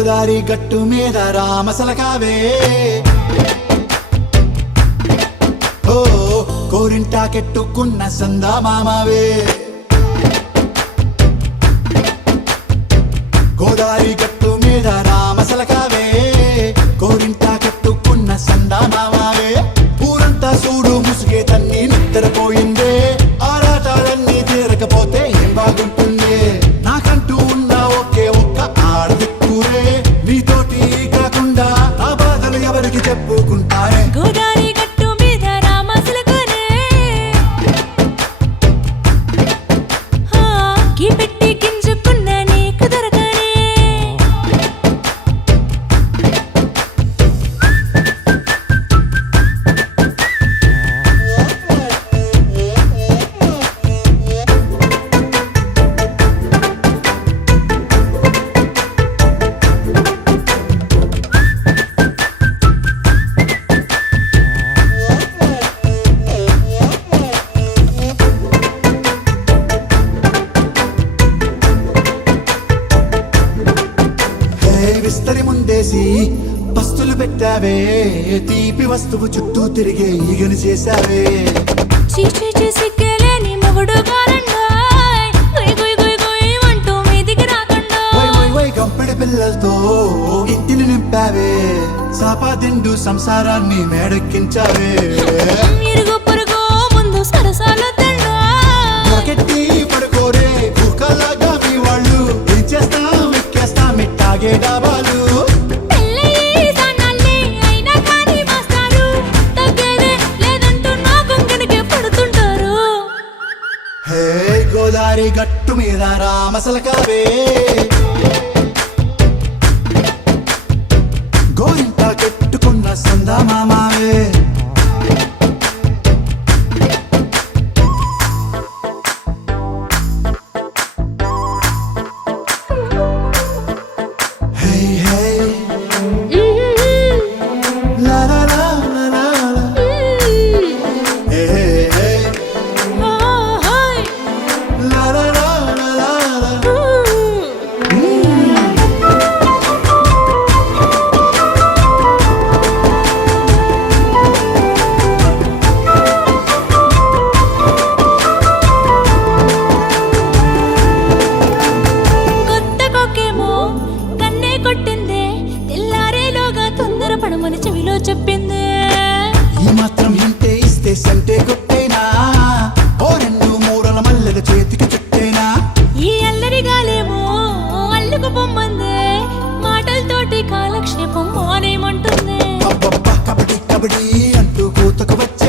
గోదారి గట్టు మీద రామసలకావే ఓ కోరింటాకెట్టుకున్న సందా మామావే గోదారి గట్టు మీద రామసలకావే కోరింటాకెట్టుకున్న సందా మామావే ఊరంతా చూడు ముసుగే తన్ని నిద్రపోయిందే ఆరాటాలన్నీ తీరకపోతే ఏం బాగుంటుంది నాకంటూ ఉన్న ఒకే ఒక్క ఆడదిక్కురే నీతోటి కాకుండా ఆ బాధలు ఎవరికి చెప్పుకుంటారే గోదారి గట్టు మీద రామసలకానే గీ పెట్టి గింజుకున్న నీకు దొరకనే విస్తరి ముందేసి పస్తులు పెట్టావే తీపి వస్తువు చుట్టూ తిరిగే ఈగని చేశావే చీచీ సిగ్గలేని మొగుడు కాలండాయ్ గుయ్ గుయ్ గుయ్ గుయ్ అంటూ మీదికి రాకుండా వై గంపెడి పిల్లలతో ఇంటిని నింపావే సాపాదిండు సంసారాన్ని మేడెక్కించావే ఇరుగు పొరుగు ముందు సరసాలు తండా రాకెట్టి పడుకోరే కుక్కలాగా మీ వాళ్ళు ఏం చేస్తాం ఎక్కేస్తాం ఇట్టాగే డాబాలు పెళ్ళయి సన్నాళ్ళే అయినా కానీ మాస్తారు తగ్గేదే లేదంటూ నా కొంగనికే పడుతుంటారు హే గోదారి గట్టు మీద రామసలకావే గోరింట కెట్టుకున్న సందా మామావే Hey, hey, la la la la la la. Hey, hey, hey, la la la la la la. కొత్త కొక్కేమో కన్నే కొట్టిందే తెల్లారేలోగా తొందర పడమని చెవిలో చెప్పిందే ఈ మాత్రం ఇంటే ఇస్తే సంటే కొట్టేనా ఓ రెండు మూరల మల్లెల చేతికి చుట్టేనా ఈ అల్లరి గాలేమో అల్లుకు పొమ్మందే మాటలతోటి కాలక్షేపం మానేమంటుందే అబ్బబ్బా కబడ్డీ కబడ్డీ అంటూ కూతకు వచ్చి